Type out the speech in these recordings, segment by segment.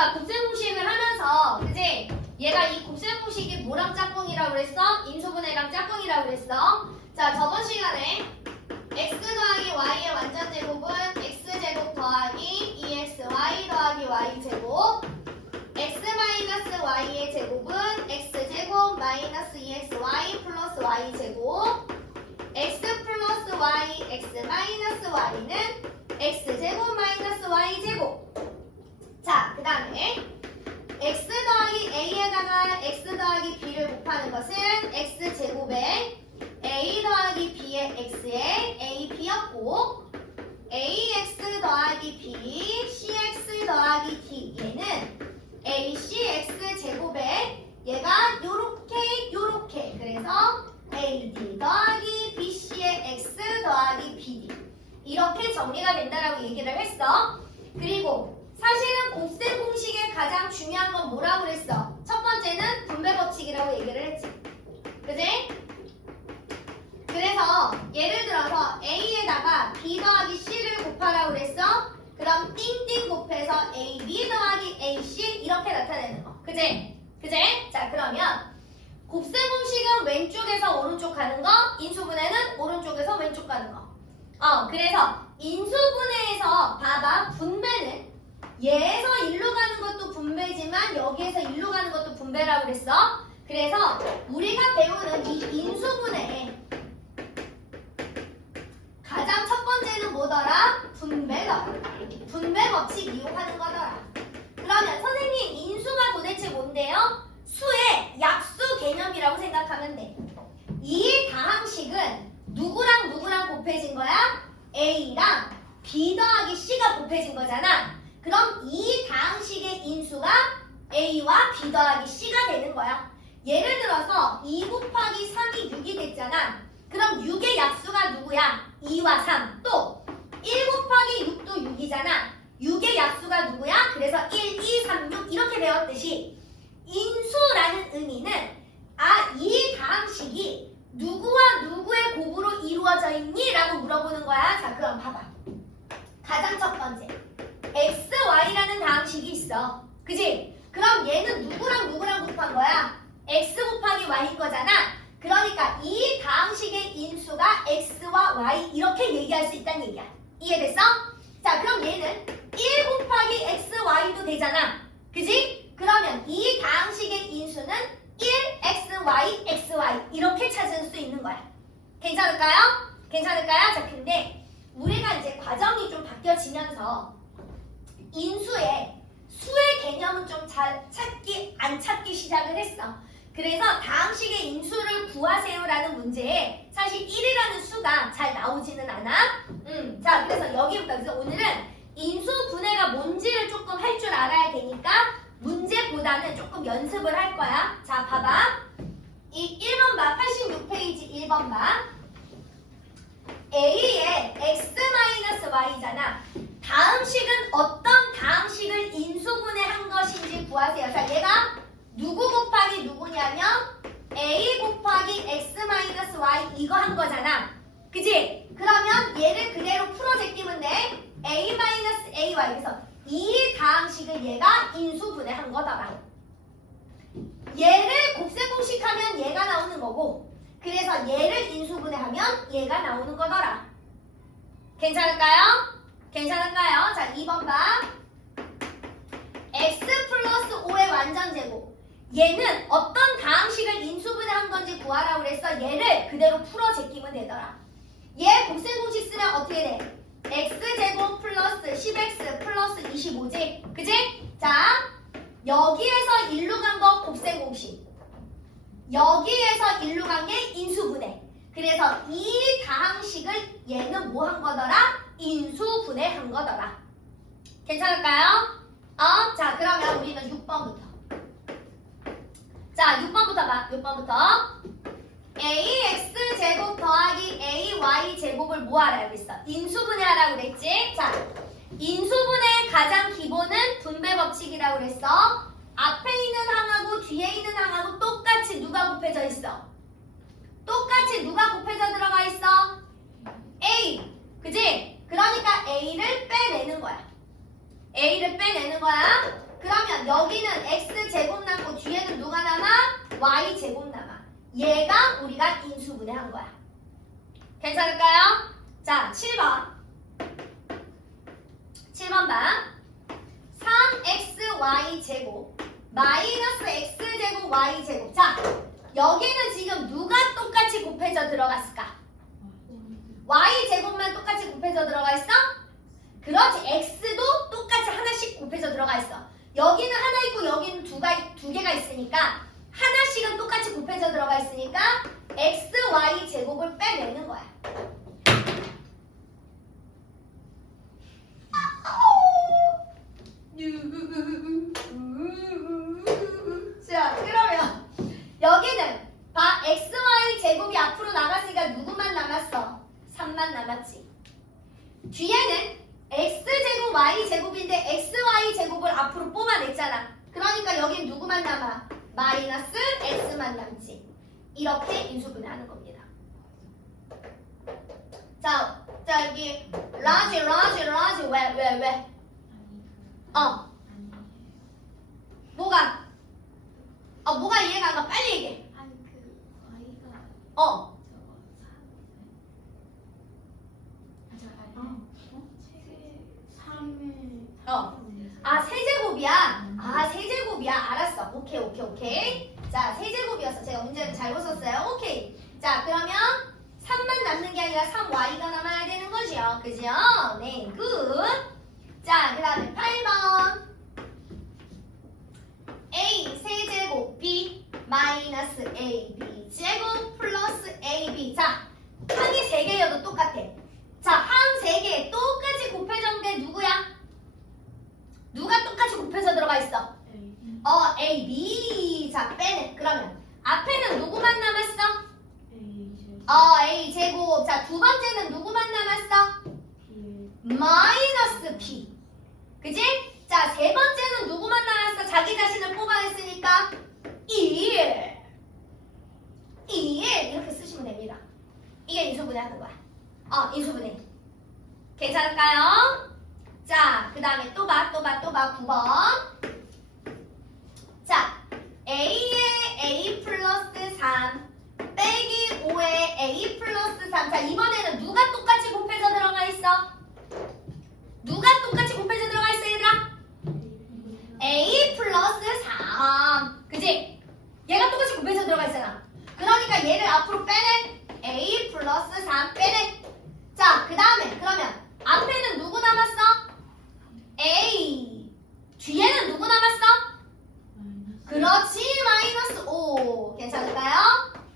우리가 곱셈 공식을 하면서 그지? 얘가 이 곱셈 공식이 뭐랑 짝꿍이라고 그랬어? 인수분해랑 짝꿍이라고 그랬어. 자, 저번 시간에 x 더하기 y의 완전 제곱은 x제곱 더하기 2xy 더하기 y제곱, x 마이너스 y의 제곱은 x제곱 마이너스 2xy 플러스 y제곱, x 플러스 y, x 마이너스 y는 x제곱 마이너스 y제곱. 자, 그 다음에 x 더하기 a에다가 x 더하기 b를 곱하는 것은 x제곱에 a 더하기 b의 x에 ab였고, ax 더하기 b, cx 더하기 d, 얘는 acx제곱에 얘가 요렇게 그래서 ad 더하기 bc의 x 더하기 bd 이렇게 정리가 된다라고 얘기를 했어. 그리고 사실은 곱셈 공식의 가장 중요한 건 뭐라고 그랬어? 첫 번째는 분배 법칙이라고 얘기를 했지. 그지? 그래서 예를 들어서 a에다가 b 더하기 c를 곱하라고 그랬어? 그럼 띵띵 곱해서 ab 더하기 ac 이렇게 나타내는 거. 그지? 그지? 자, 그러면 곱셈 공식은 왼쪽에서 오른쪽 가는 거, 인수분해는 오른쪽에서 왼쪽 가는 거. 그래서 인수분해에서 봐봐, 분배는 얘에서 일로 가는 것도 분배지만 여기에서 일로 가는 것도 분배라고 그랬어. 그래서 우리가 배우는 이 인수분해 가장 첫 번째는 뭐더라? 분배더라. 분배 법칙 이용하는 거더라. 그러면 선생님, 인수가 도대체 뭔데요? 수의 약수 개념이라고 생각하면 돼. 이 다항식은 누구랑 누구랑 곱해진 거야? A랑 B 더하기 C가 곱해진 거잖아. 그럼 이 다항식의 인수가 A와 B 더하기 C가 되는 거야. 예를 들어서 2 곱하기 3이 6이 됐잖아. 그럼 6의 약수가 누구야? 2와 3. 또 1 곱하기 6도 6이잖아. 6의 약수가 누구야? 그래서 1, 2, 3, 6 이렇게 배웠듯이 인수라는 의미는 이 다항식이 누구와 누구의 곱으로 이루어져 있니? 라고 물어보는 거야. 자, 그럼 봐봐. 가장 첫 번째 x, y라는 다항식이 있어. 그지? 그럼 얘는 누구랑 누구랑 곱한 거야? x 곱하기 y인 거잖아. 그러니까 이 다항식의 인수가 x와 y 이렇게 얘기할 수 있다는 얘기야. 이해됐어? 자, 그럼 얘는 1 곱하기 x, y도 되잖아. 그지? 그러면 이 다항식의 인수는 1, x, y, x, y 이렇게 찾을 수 있는 거야. 괜찮을까요? 괜찮을까요? 자, 근데 우리가 이제 과정이 좀 바뀌어지면서 인수의 수의 개념은 좀 잘 안 찾기 시작을 했어. 그래서 다항식의 인수를 구하세요라는 문제에 사실 1이라는 수가 잘 나오지는 않아. 자, 그래서 여기부터 그래서 오늘은 인수분해가 뭔지를 조금 할 줄 알아야 되니까 문제보다는 조금 연습을 할 거야. 자, 봐봐. 이 1번 봐. 86페이지 1번 봐. A의 x-y잖아. 다음식은 어떤 다항식을 인수분해한 것인지 구하세요. 자, 얘가 누구 곱하기 누구냐면 A 곱하기 x-y 이거 한 거잖아. 그치? 그러면 얘를 그대로 풀어 제끼면 돼. A-AY. 그래서 이 다항식을 얘가 인수분해한 거더라. 얘를 곱셈 공식하면 얘가 나오는 거고, 그래서 얘를 인수분해하면 얘가 나오는 거더라. 괜찮을까요? 괜찮을까요? 자, 2번 봐. x 플러스 5의 완전제곱. 얘는 어떤 다항식을 인수분해한 건지 구하라고 그랬어. 얘를 그대로 풀어 제끼면 되더라. 얘 곱셈 공식 쓰면 어떻게 돼? x제곱 플러스 10x 플러스 25지? 그지? 자, 여기에서 일로 간 거 곱셈 공식, 여기에서 일로 간 게 인수분해. 그래서 이 다항식을 얘는 뭐 한 거더라? 인수분해한 거더라. 괜찮을까요? 자, 그러면 우리는 6번부터. 자, 6번부터 봐. 6번부터. ax제곱 더하기 ay제곱을 뭐 하라 그랬어? 인수분해하라고 그랬지? 자, 인수분해의 가장 기본은 분배 법칙이라고 그랬어. 앞에 있는 항하고 뒤에 있는 항하고 똑같이 누가 곱해져 있어? 똑같이 누가 곱해져 들어가 있어? A. 그지? 그러니까 A를 빼내는 거야. A를 빼내는 거야. 그러면 여기는 x제곱 남고 뒤에는 누가 남아? y제곱 남아. 얘가 우리가 인수분해한 거야. 괜찮을까요? 자, 7번. 7번 봐. 3xy제곱 마이너스 x제곱 y제곱. 자, 여기는 지금 누가 똑같이 곱해져 들어갔을까? y제곱만 똑같이 곱해져 들어가 있어? 그렇지. x도 똑같이 하나씩 곱해져 들어가 있어. 여기는 하나 있고 여기는 두 개가 있으니까 하나씩은 똑같이 곱해져 들어가 있으니까 x, y 제곱을 빼내는 거야. 자, 그러면 여기는 봐. x, y 제곱이 앞으로 나갔으니까 누구만 남았어? 3만 남았지. 뒤에는 x제곱 y제곱인데 xy 제곱을 앞으로 뽑아냈잖아. 그러니까 여긴 누구만 남아? 마이너스 x만 남지. 이렇게 인수분해하는 겁니다. 자 여기 라지 왜? 뭐가 이해가 안 가? 빨리 얘기해. 아니 그 Y가 어. 세제곱이야. 세제곱이야. 알았어. 오케이. 자, 세제곱이었어. 제가 문제를 잘못 썼어요. 오케이. 자, 그러면 3만 남는 게 아니라 3y가 남아야 되는 거죠. 그죠? 네, 굿. 자, 그 다음에 8번. a 세제곱 b 마이너스 ab 제곱 플러스 ab. 자, 항이 3개여도 똑같아. 자, 항 3개 똑같이 곱해진 게 누구야? 누가 똑같이 곱해서 들어가 있어? A, B. 자, 빼내. 그러면 앞에는 누구만 남았어? A 제곱. 자, 두 번째는 누구만 남았어? 마이너스 B. 그지? 자, 세 번째는 누구만 남았어? 자기 자신을 뽑아냈으니까 1. 이렇게 쓰시면 됩니다. 이게 인수분해 하는 거야. 인수분해. 괜찮을까요? 자, 그 다음에 또 봐. 9번. 자, A에 A 플러스 3 빼기 5에 A 플러스 3. 자, 이번에는 누가 똑같이 곱해서 들어가 있어? 누가 똑같이 곱해서 들어가 있어, 얘들아? A 플러스 3. 그지? 얘가 똑같이 곱해서 들어가 있잖아. 그러니까 얘를 앞으로 빼내. A 플러스 3 빼내. 자, 그 다음에 그러면 앞에는 누구 남았어? A. 뒤에는 누구 남았어? 그렇지. 마이너스 5. 괜찮을까요?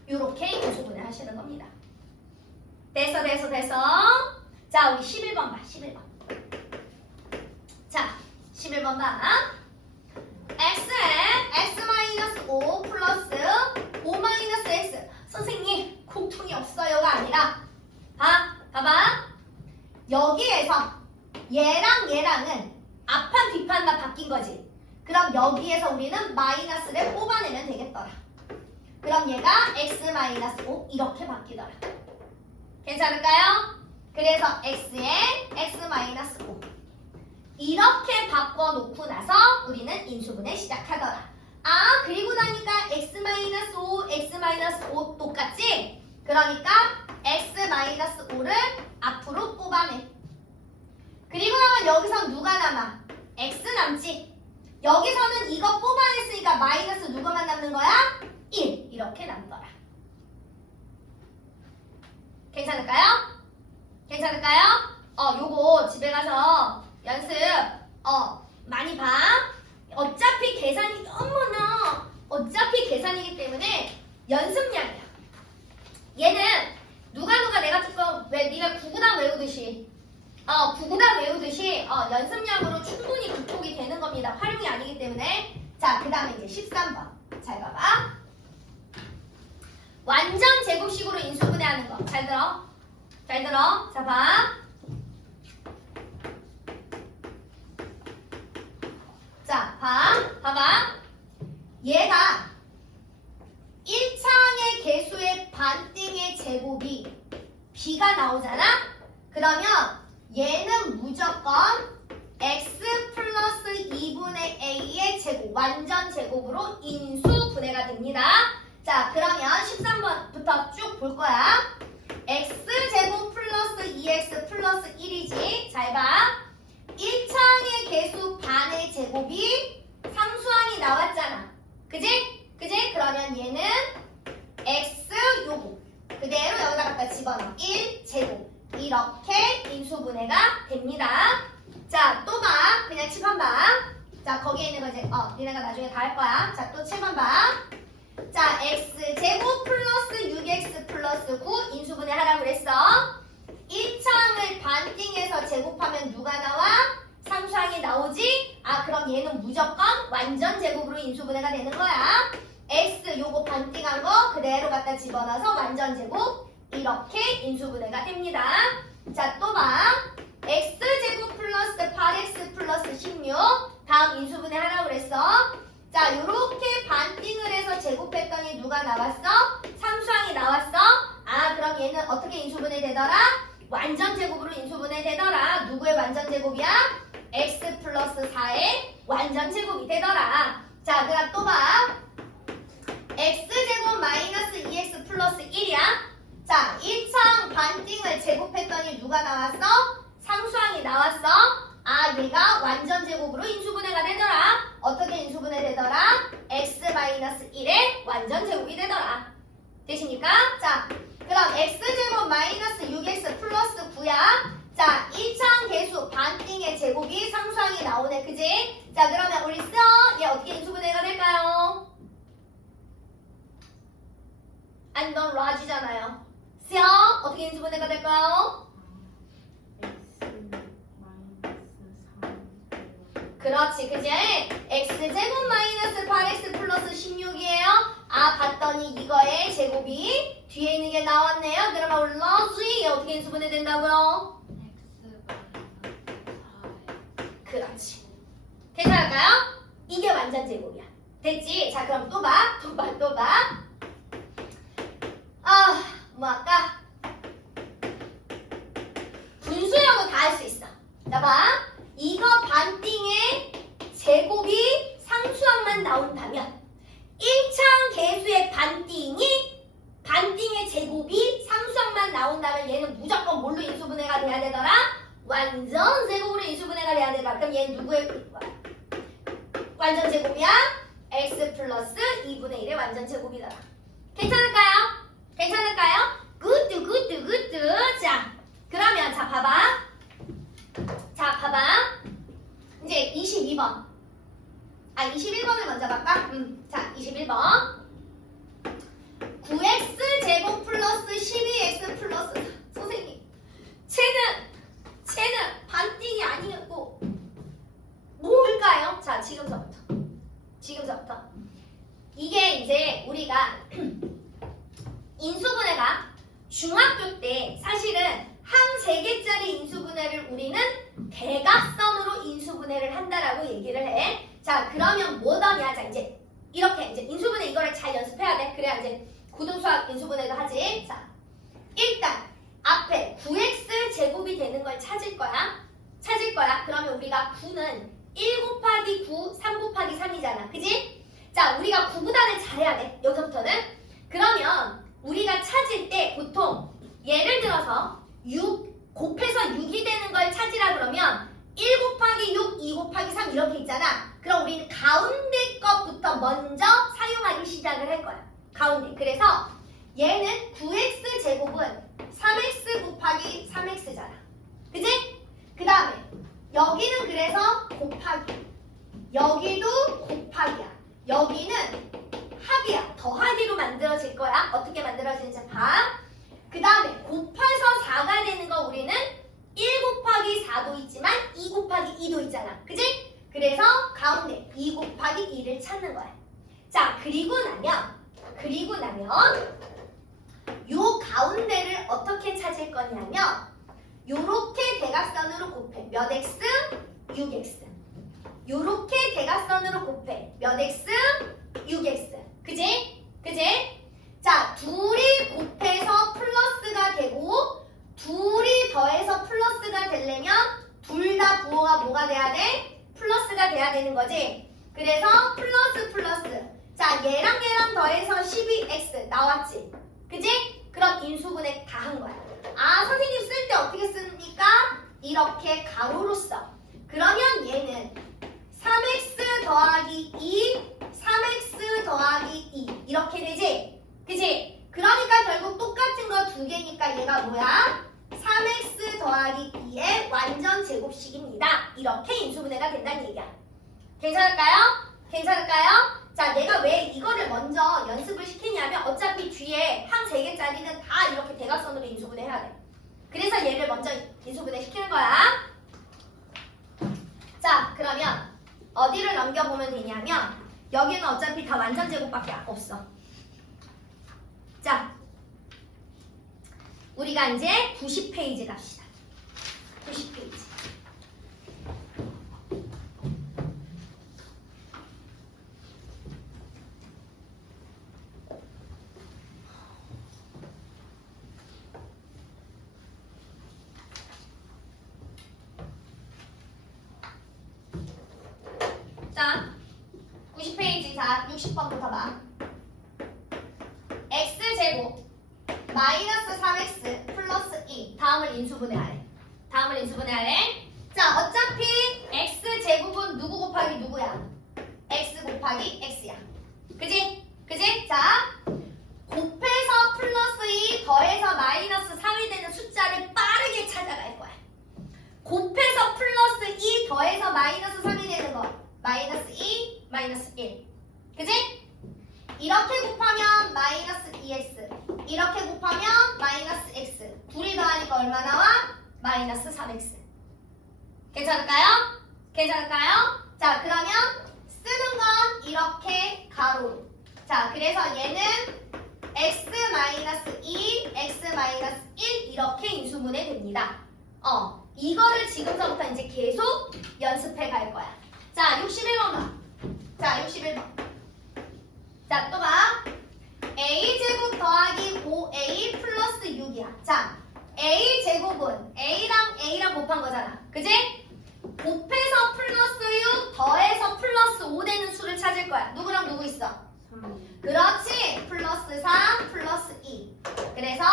이렇게 인수분해 하시는 겁니다. 됐어. 자, 우리 11번 봐. 11번. 자, 11번 봐. x에 x 마이너스 5 플러스 5 마이너스 x. 선생님, 공통이 없어요가 아니라 봐봐. 여기에서 얘랑은 앞판 뒷판만 바뀐 거지. 그럼 여기에서 우리는 마이너스를 뽑아내면 되겠더라. 그럼 얘가 x 마이너스 5 이렇게 바뀌더라. 괜찮을까요? 그래서 x에 x 마이너스 5 이렇게 바꿔놓고 나서 우리는 인수분해 시작하더라. 그리고 나니까 x 마이너스 5, x 마이너스 5 똑같지? 그러니까 x 마이너스 5를 앞으로 뽑아내. 그리고 나면 여기서 누가 남아? x 남지? 여기서는 이거 뽑아냈으니까 마이너스 누가만 남는 거야? 1 이렇게 남더라. 괜찮을까요? 요거 집에 가서 연습 많이 봐. 어차피 계산이기 때문에 연습량이야. 얘는 누가 내가 조금 왜 네가 구구단 외우듯이 연습량으로 충분히 극복이 되는 겁니다. 활용이 아니기 때문에. 자, 그 다음에 이제 13번. 잘 봐봐. 완전 제곱식으로 인수분해하는 거. 잘 들어. 자, 봐. 자, 봐봐. 얘가 1차항의 개수의 반띵의 제곱이 b가 나오잖아? 그러면 얘는 무조건 x 플러스 2분의 a의 제곱, 완전 제곱으로 인수분해가 됩니다. 자, 그러면 13번부터 쭉 볼 거야. x제곱 플러스 2x 플러스 1이지. 잘 봐. 1차항의 개수 반의 제곱이 상수항이 나왔잖아. 그지? 그지? 그러면 얘는 x 요거 그대로 여기다 갖다 집어넣어. 1제곱. 이렇게 인수분해가 됩니다. 자, 또 봐. 그냥 칠판 봐. 자, 거기에 있는 거 이제 니네가 나중에 다 할 거야. 자, 또 칠판 봐. 자, x제곱 플러스 6x 플러스 9 인수분해 하라고 그랬어. 1차항을 반띵해서 제곱하면 누가 나와? 상수항이 나오지? 아, 그럼 얘는 무조건 완전 제곱으로 인수분해가 되는 거야. x 요거 반띵한 거 그대로 갖다 집어넣어서 완전 제곱. 이렇게 인수분해가 됩니다. 자, 또 봐. x제곱 플러스 8x 플러스 16 다음 인수분해 하라고 그랬어. 자, 요렇게 반띵을 해서 제곱했더니 누가 나왔어? 상수항이 나왔어. 아, 그럼 얘는 어떻게 인수분해 되더라? 완전 제곱으로 인수분해 되더라. 누구의 완전 제곱이야? x 플러스 4의 완전 제곱이 되더라. 자, 그럼 또 봐. x제곱 마이너스 2x 플러스 1이야. 자, 1차항 반띵을 제곱했더니 누가 나왔어? 상수항이 나왔어. 아, 얘가 완전 제곱으로 인수분해가 되더라. 어떻게 인수분해 되더라? x-1의 완전 제곱이 되더라. 되십니까? 자, 그럼 x제곱 마이너스 6x 플러스 9야. 자, 1차항 개수 반띵의 제곱이 상수항이 나오네. 그지? 자, 그러면 우리 얘 어떻게 인수분해가 될까요? 안동 라지잖아요. 어떻게 인수분해가 될까요? 그렇지, 그지? x제곱 마이너스 8x 플러스 16이에요. 아, 봤더니 이거의 제곱이 뒤에 있는 게 나왔네요. 그러면 우리 러지 어떻게 인수분해 된다고요? 그렇지. 괜찮을까요? 이게 완전 제곱이야. 됐지? 자, 그럼 또 봐. 또 봐. 아, 뭐 할까? 분수형은 다 할 수 있어. 자, 봐. 이거 반띵의 제곱이 상수항만 나온다면 1차항 개수의 반띵의 제곱이 상수항만 나온다면 얘는 무조건 뭘로 인수분해가 돼야 되더라? 완전 제곱으로 인수분해가 돼야 되더라. 그럼 얘는 누구의 완전 제곱이야? x 플러스 2분의 1의 완전 제곱이더라. 괜찮을까요? 굿. 자, 그러면 자, 봐봐. 이제 22번. 21번을 먼저 볼까? 자, 21번. 9x 제곱 플러스 12x 플러스 선생님, 쟤는 반띵이 아니었고 뭘까요? 자, 지금서부터 이게 이제 우리가 인수분해가 중학교 때 사실은 항 3개짜리 인수분해를 우리는 대각선으로 인수분해를 한다라고 얘기를 해. 자, 그러면 뭐더냐? 자, 이제 이렇게 이제 인수분해 이거를 잘 연습해야 돼. 그래야 이제 고등수학 인수분해도 하지. 자, 일단 앞에 9x 제곱이 되는 걸 찾을 거야. 그러면 우리가 9는 1 곱하기 9, 3 곱하기 3이잖아. 그지? 자, 우리가 구구단을 잘해야 돼. 여기서부터는. 그러면 우리가 찾을 때 보통 예를 들어서 6 곱해서 6이 되는 걸 찾으라 그러면 1 곱하기 6, 2 곱하기 3 이렇게 있잖아. 그럼 우리는 가운데 것부터 먼저 사용하기 시작을 할 거야. 가운데. 그래서 얘는 9x 제곱은 3x 곱하기 3x잖아. 그지? 그 다음에 여기는 그래서 곱하기, 여기도 곱하기야, 여기는 합이야. 더하기로 만들어질 거야. 어떻게 만들어지는지 봐. 그 다음에 곱해서 4가 되는 거 우리는 1 곱하기 4도 있지만 2 곱하기 2도 있잖아. 그지? 그래서 가운데 2 곱하기 2를 찾는 거야. 자, 그리고 나면 요 가운데를 어떻게 찾을 거냐면 요렇게 대각선으로 곱해. 몇 x? 6x. 요렇게 대각선으로 곱해. 몇 x? 6x. 그지? 자, 둘이 곱해서 플러스가 되고 둘이 더해서 플러스가 되려면 둘 다 부호가 뭐가 돼야 돼? 플러스가 돼야 되는 거지. 그래서 플러스. 자, 얘랑 더해서 12x 나왔지? 그지? 그럼 인수분해 다 한 거야. 아, 선생님 쓸 때 어떻게 씁니까? 이렇게 가로로 써. 그러면 얘는 3x 더하기 2, 3x 더하기 2 이렇게 되지? 그지? 그러니까 결국 똑같은 거 두 개니까 얘가 뭐야? 3x 더하기 2의 완전 제곱식입니다. 이렇게 인수분해가 된다는 얘기야. 괜찮을까요? 자, 내가 왜 이거를 먼저 연습을 시키냐면 어차피 뒤에 항 3개짜리는 다 이렇게 대각선으로 인수분해 해야 돼. 그래서 얘를 먼저 인수분해 시키는 거야. 자, 그러면 어디를 넘겨보면 되냐면 여기는 어차피 다 완전 제곱밖에 없어. 자, 우리가 이제 90페이지 갑시다. 90페이지. 자, 90페이지. 자, 60번부터 봐. x제곱 마이너스 3x 플러스 2 다음을 인수분해하래. 자, 어차피 x제곱은 누구 곱하기 누구야? x 곱하기 x야. 그지? 자, 곱해서 플러스 2 더해서 마이너스 3이 되는 숫자를 빠르게 찾아갈 거야. 곱해서 플러스 2 더해서 마이너스 3이 되는 거 마이너스 2, 마이너스 1. 그지? 이렇게 곱하면 마이너스 2x, 이렇게 곱하면 마이너스 x. 둘이 더하니까 얼마 나와? 마이너스 3x. 괜찮을까요? 자, 그러면 쓰는 건 이렇게 가로. 자, 그래서 얘는 x 마이너스 2, x 마이너스 1 이렇게 인수분해 됩니다. 이거를 지금서부터 이제 계속 연습해 갈 거야. 자, 61번 봐. 자, 61번. 자, 또 봐. a제곱 더하기 5a 플러스 6이야. 자, a제곱은 a랑 곱한 거잖아. 그지? 곱해서 플러스 6 더해서 플러스 5 되는 수를 찾을 거야. 누구랑 누구 있어? 3. 그렇지. 플러스 3 플러스 2. 그래서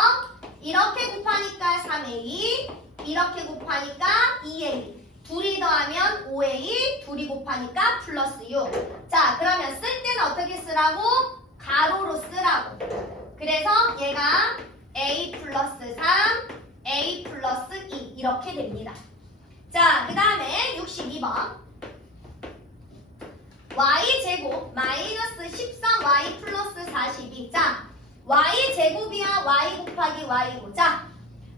이렇게 곱하니까 3a, 이렇게 곱하니까 2a. 둘이 더하면 5a, 둘이 곱하니까 플러스 6. 자, 그러면 쓸 때는 어떻게 쓰라고? 가로로 쓰라고. 그래서 얘가 a 플러스 3, a 플러스 2 이렇게 됩니다. 자, 그 다음에 62번. y제곱 마이너스 13y 플러스 42. 자, y제곱이야 y 곱하기 y고. 자,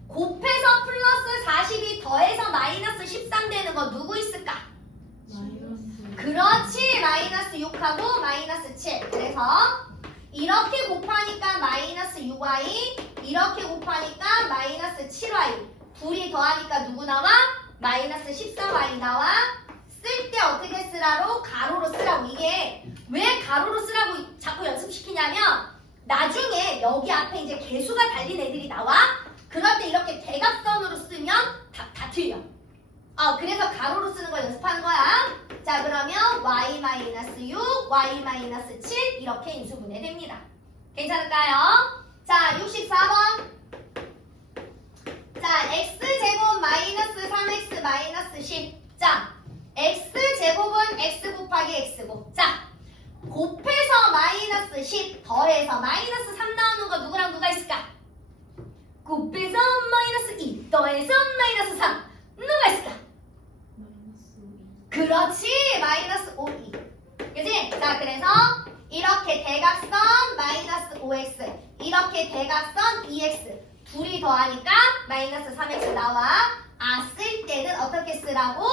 곱해서 플러스 42 더해서 마이너스 13 되는 거 누구 있을까? 마이너스. 그렇지. 마이너스 6하고 마이너스 7. 그래서 이렇게 곱하니까 마이너스 6y, 이렇게 곱하니까 마이너스 7y. 둘이 더하니까 누구 나와? 마이너스 14y 나와. 쓸 때 어떻게 쓰라고? 가로로 쓰라고. 이게 왜 가로로 쓰라고 자꾸 연습시키냐면 나중에 여기 앞에 이제 개수가 달린 애들이 나와. 그럴 때 이렇게 대각선으로 쓰면 다 틀려. 그래서 가로로 쓰는 거 연습하는 거야. 자, 그러면 y-6, y-7 이렇게 인수분해 됩니다. 괜찮을까요? 자, 64번. 자, x제곱 마이너스 3x 마이너스 10. 자, x제곱은 x 곱하기 x곱. 자, 곱해서 마이너스 10 더해서 마이너스 3 나오는 거 누구랑 누가 있을까? 곱해서 마이너스 2 더해서 마이너스 3 누가 있을까? 마이너스 2. 그렇지. 마이너스 5, 2. 그지? 자, 그래서 이렇게 대각선 마이너스 5x, 이렇게 대각선 2x 둘이 더하니까 마이너스 3x 나와. 쓸 때는 어떻게 쓰라고?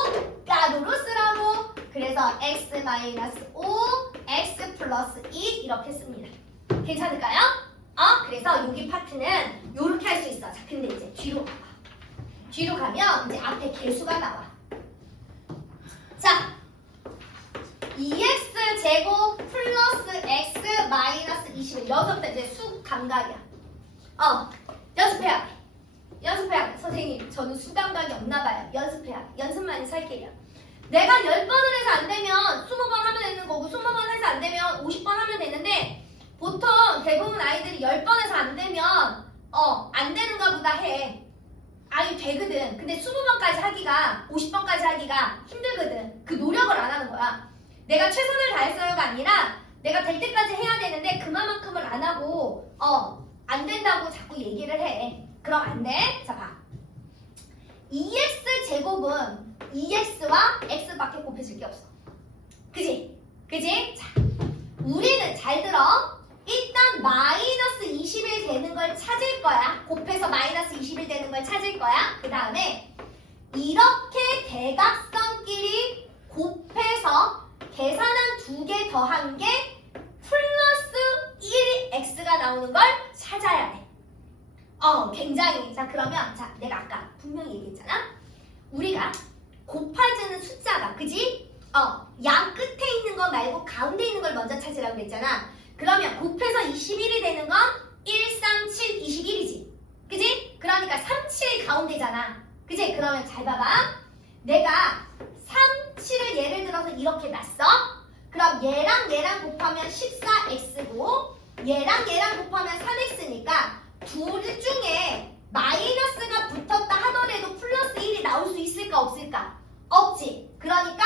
가로로 쓰라고. 그래서 x 마이너스 5, x 플러스 2 이렇게 씁니다. 괜찮을까요? 그래서 여기 파트는 이렇게 할 수 있어. 자, 근데 이제 뒤로 가봐. 뒤로 가면 이제 앞에 개수가 나와. 자, 2x 제곱 플러스 x 마이너스 21. 여기서부터 이제 수 감각이야. 연습해야 돼. 선생님, 저는 수 감각이 없나 봐요. 연습해야 돼. 연습만이 살 길이야. 내가 10번을 해서 안 되면 20번 하면 되는 대부분 아이들이 10번에서 안 되면 안 되는가 보다 해. 아니 되거든. 근데 20번까지 하기가 50번까지 하기가 힘들거든. 그 노력을 안 하는 거야. 내가 최선을 다했어요가 아니라 내가 될 때까지 해야 되는데 그만큼을 안 하고 안 된다고 자꾸 얘기를 해. 그럼 안 돼. 자 봐. 2x 제곱은 2x와 x밖에 곱해질 게 없어. 그지? 그지? 자, 우리는 잘 들어. 일단 마이너스 21 되는 걸 찾을 거야. 곱해서 마이너스 21 되는 걸 찾을 거야. 그 다음에 이렇게 대각선끼리 곱해서 계산한 두 개 더한 게 플러스 1x가 나오는 걸 찾아야 돼. 굉장히. 자, 그러면 자, 내가 아까 분명히 얘기했잖아. 우리가 곱해지는 숫자가, 그지? 양 끝에 있는 거 말고 가운데 있는 걸 먼저 찾으라고 그랬잖아. 그러면 곱해서 21이 되는 건 1, 3, 7, 21이지. 그지? 그러니까 3, 7 가운데잖아. 그지? 그러면 잘 봐봐. 내가 3, 7을 예를 들어서 이렇게 놨어. 그럼 얘랑 얘랑 곱하면 14x고 얘랑 얘랑 곱하면 3x니까 둘 중에 마이너스가 붙었다 하더라도 플러스 1이 나올 수 있을까 없을까? 없지. 그러니까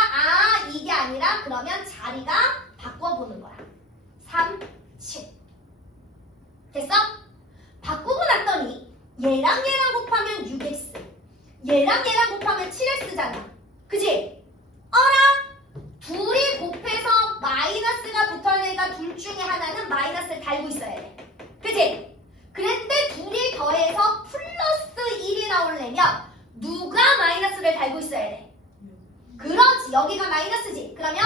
이게 아니라 그러면 자리가 바꿔보는 거야. 3, 7 됐어? 바꾸고 났더니 얘랑 얘랑 곱하면 6x 얘랑 얘랑 곱하면 7x잖아. 그지? 둘이 곱해서 마이너스가 붙어야 둘 중에 하나는 마이너스를 달고 있어야 돼. 그지? 그런데 둘이 더해서 플러스 1이 나오려면 누가 마이너스를 달고 있어야 돼? 그렇지. 여기가 마이너스지. 그러면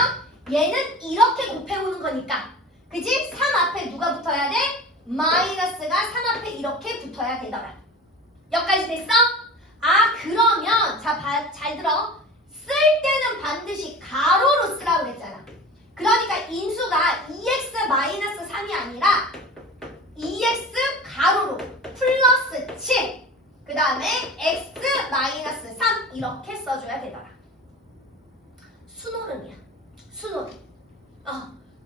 얘는 이렇게 곱해오는 거니까. 그지? 3 앞에 누가 붙어야 돼? 마이너스가 3 앞에 이렇게 붙어야 되더라. 여기까지 됐어? 그러면 잘 들어. 쓸 때는 반드시 가로로 쓰라고 그랬잖아. 그러니까 인수가 2x 마이너스 3이 아니라 2x 가로로 플러스 7 그 다음에 x 마이너스 3 이렇게 써줘야 되더라. 수노름이야. 수노름.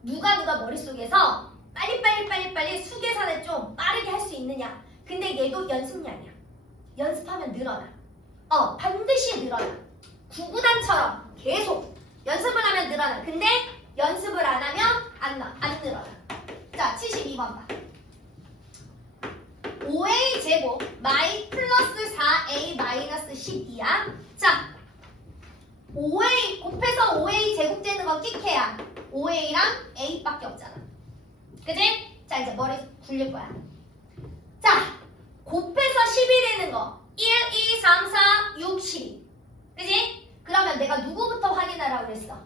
누가 머릿속에서 빨리 수계산을 좀 빠르게 할 수 있느냐. 근데 얘도 연습량이야. 연습하면 늘어나. 반드시 늘어나. 구구단처럼 계속 연습을 하면 늘어나. 근데 연습을 안 하면 안 늘어나. 자, 72번 봐. 5a 제곱 마이 플러스 4a 마이너스 12야. 자, 5a 곱해서 5a 제곱되는 거 끽해야 5a랑 a밖에 없잖아. 그지? 자, 이제 머리 굴릴 거야. 자, 곱해서 10이 되는 거 1, 2, 3, 4, 6, 12. 그지? 그러면 내가 누구부터 확인하라고 그랬어?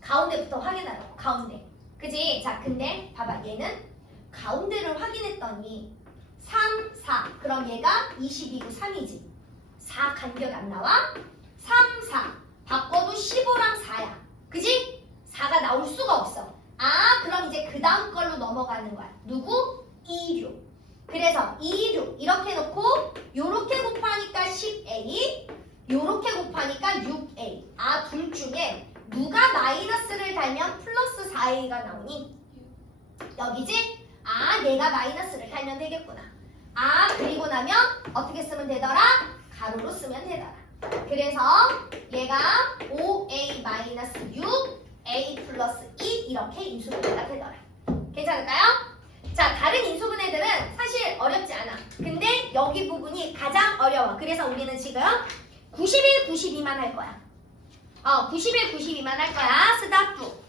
가운데부터 확인하라고. 가운데. 그지? 자, 근데 봐봐. 얘는 가운데를 확인했더니 3, 4. 그럼 얘가 22고 3이지. 4 간격 안 나와? 3, 4. 바꿔도 15랑 4야. 그지? 4가 나올 수가 없어. 그럼 이제 그 다음 걸로 넘어가는 거야. 누구? 2, 6. 그래서 2, 6 이렇게 놓고 요렇게 곱하니까 10a 요렇게 곱하니까 6a. 둘 중에 누가 마이너스를 달면 플러스 4a가 나오니? 여기지? 내가 마이너스를 달면 되겠구나. 그리고 나면 어떻게 쓰면 되더라? 가로로 쓰면 되더라. 그래서 얘가 5a 마이너스 6 a 플러스 2 이렇게 인수분해가 되더라. 괜찮을까요? 자, 다른 인수분해들은 사실 어렵지 않아. 근데 여기 부분이 가장 어려워. 그래서 우리는 지금 91, 92만 할 거야. 91, 92만 할 거야. 스타프.